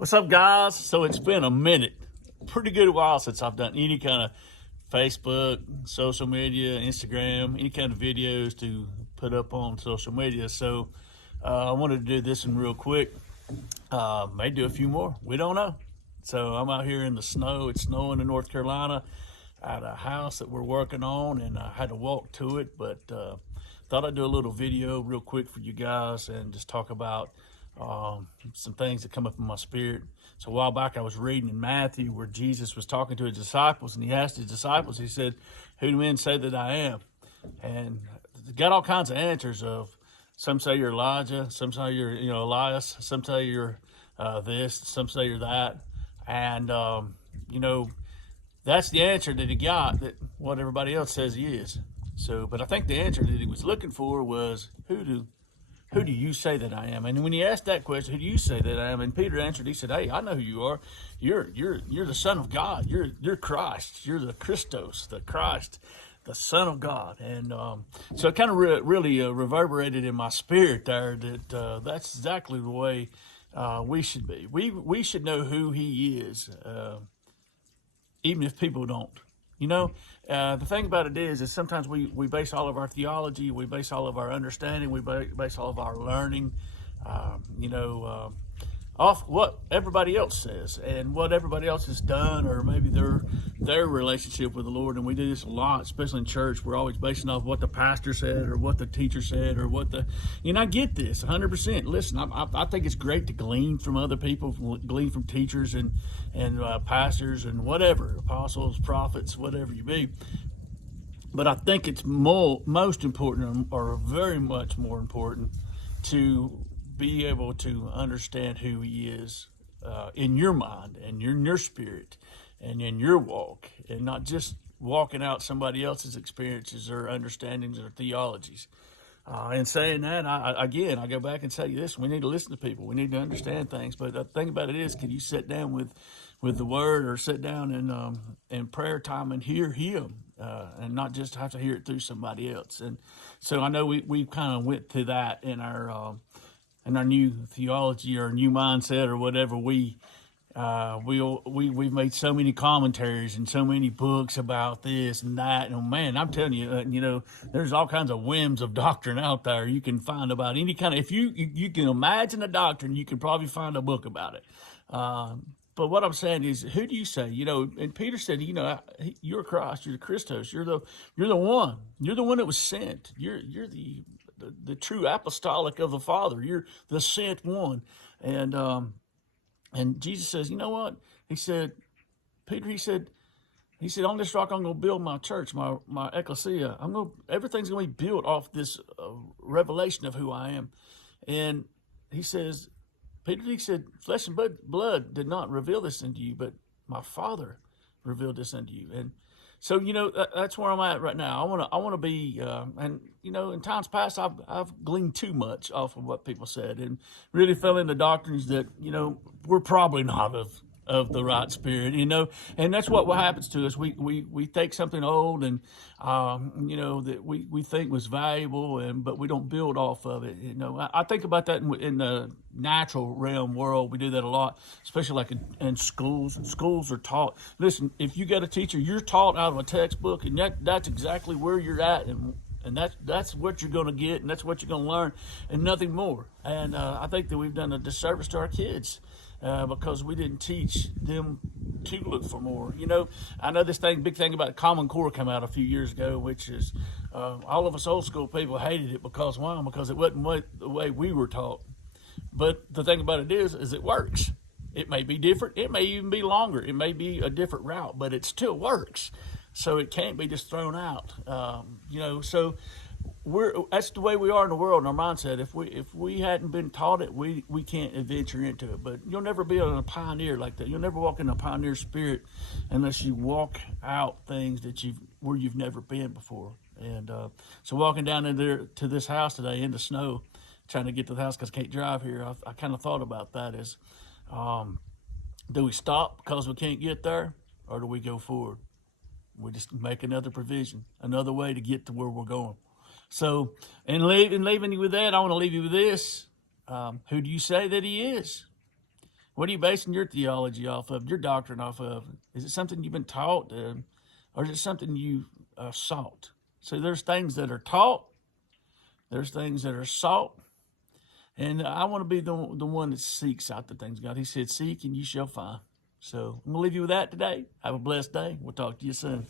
What's up, guys? So it's been a minute, pretty good while since I've done any kind of Facebook, social media, Instagram, any kind of videos to put up on social media. So I wanted to do this one real quick. May do a few more. We don't know. So I'm out here in the snow. It's snowing in North Carolina at a house that we're working on, and I had to walk to it, but thought I'd do a little video real quick for you guys and just talk about some things that come up in my spirit. So a while back I was reading in Mathew where Jesus was talking to his disciples, and he asked his disciples, he said, "Who do men say that I am?" And got all kinds of answers of, some say you're Elijah, some say you're Elias, some say you're this, some say you're that. And that's the answer that he got, that what everybody else says he is. So, but I think the answer that he was looking for was, who do you say that I am? And when he asked that question, who do you say that I am? And Peter answered, he said, "Hey, I know who you are. You're the Son of God. You're Christ. You're the Christos, the Christ, the Son of God." And so it kind of really reverberated in my spirit there that that's exactly the way we should be. We should know who he is, even if people don't. The thing about it is sometimes we base all of our theology, we base all of our understanding, we base all of our learning, off what everybody else says and what everybody else has done, or maybe their relationship with the Lord. And we do this a lot, especially in church. We're always basing off what the pastor said or what the teacher said or what I get this 100%. Listen, I think it's great to glean from other people, glean from teachers and pastors and whatever, apostles, prophets, whatever you be. But I think it's most important, or very much more important, to be able to understand who he is in your mind and in your spirit and in your walk, and not just walking out somebody else's experiences or understandings or theologies. And saying that, I go back and say this: we need to listen to people. We need to understand things. But the thing about it is, can you sit down with the Word, or sit down in prayer time and hear Him, and not just have to hear it through somebody else? And so I know we kind of went to that in our new theology or new mindset or whatever. We've made so many commentaries and so many books about this and that, and man, I'm telling you, there's all kinds of whims of doctrine out there you can find about any kind of. If you can imagine a doctrine, you can probably find a book about it. But what I'm saying is, who do you say? And Peter said, you're Christ, you're the Christos, you're the one, that was sent. You're the true apostolic of the Father. You're the sent one. And Jesus says, you know what? He said, Peter, he said, on this rock I'm going to build my church, my ecclesia. Everything's going to be built off this revelation of who I am. And he says, Peter, he said, flesh and blood did not reveal this unto you, but my Father revealed this unto you. And so, that's where I'm at right now. I want to be, in times past, I've gleaned too much off of what people said and really fell into doctrines that, we're probably not of the right spirit, and that's what happens to us. We take something old and, that we think was valuable, but we don't build off of it. I think about that in the natural realm world. We do that a lot, especially like in schools. Schools are taught, listen, if you got a teacher, you're taught out of a textbook, and that's exactly where you're at, and that's what you're going to get, and that's what you're going to learn, and nothing more. And I think that we've done a disservice to our kids because we didn't teach them to look for more. I know this big thing about Common Core came out a few years ago, which is all of us old school people hated it because why? Because it wasn't the way we were taught. But the thing about it is it works. It may be different. It may even be longer. It may be a different route, but it still works. So it can't be just thrown out. So that's the way we are in the world, in our mindset. If we hadn't been taught it, we can't venture into it. But you'll never be a pioneer like that. You'll never walk in a pioneer spirit unless you walk out things where you've never been before. And so walking down in there to this house today in the snow, trying to get to the house because I can't drive here, I kind of thought about that as, do we stop because we can't get there, or do we go forward? We just make another provision, another way to get to where we're going. So, and leaving you with that, I want to leave you with this. Who do you say that he is? What are you basing your theology off of, your doctrine off of? Is it something you've been taught, or is it something you sought? So there's things that are taught, there's things that are sought, and I want to be the one that seeks out the things of God. He said, seek and you shall find. So I'm going to leave you with that today. Have a blessed day. We'll talk to you soon.